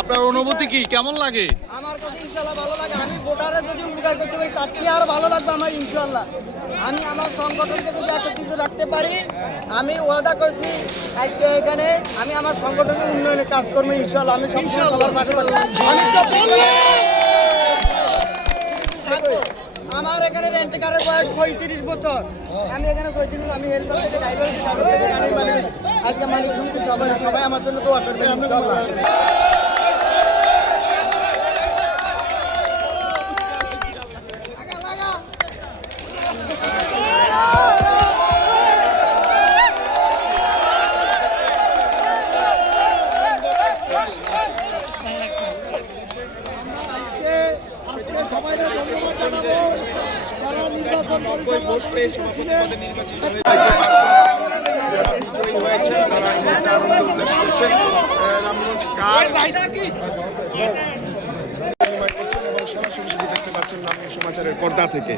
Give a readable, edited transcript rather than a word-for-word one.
আপনার অনুভূতি কি, কেমন লাগে? আমার কাছে ইনশাআল্লাহ ভালো লাগে। আমি ভোটারে যদি উপকার করতে পারি তার চেয়ে আরো ভালো লাগবে আমার ইনশাআল্লাহ। আমি আমার সংগঠনকে যদি একত্রিত রাখতে পারি, আমি ওয়াদা করছি আজকে এখানে আমি আমার সংগঠনের উন্নয়নে কাজ করবো ইনশাআল্লাহ। আমি সবার পাশে থাকবো। আমি তো থাকবো। আমার এখানে রেন্ট কারের বয়স 36 বছর। আমি এখানে 36, আমি হেল্পার থেকে ড্রাইভার থেকে গাড়ির মালিক। আজকে মালিক সমিতি সবাই আমার জন্য দোয়া করবেন ইনশাআল্লাহ। সবাইকে ধন্যবাদ জানাবো। যারা নির্বাচন বিজয়ী হয়েছেন তারা আনন্দ উল্লাস করছেন। রামগঞ্জ কার এবং সরাসরি দেখতে পাচ্ছেন রামগঞ্জ সমাচারের পর্দা থেকে।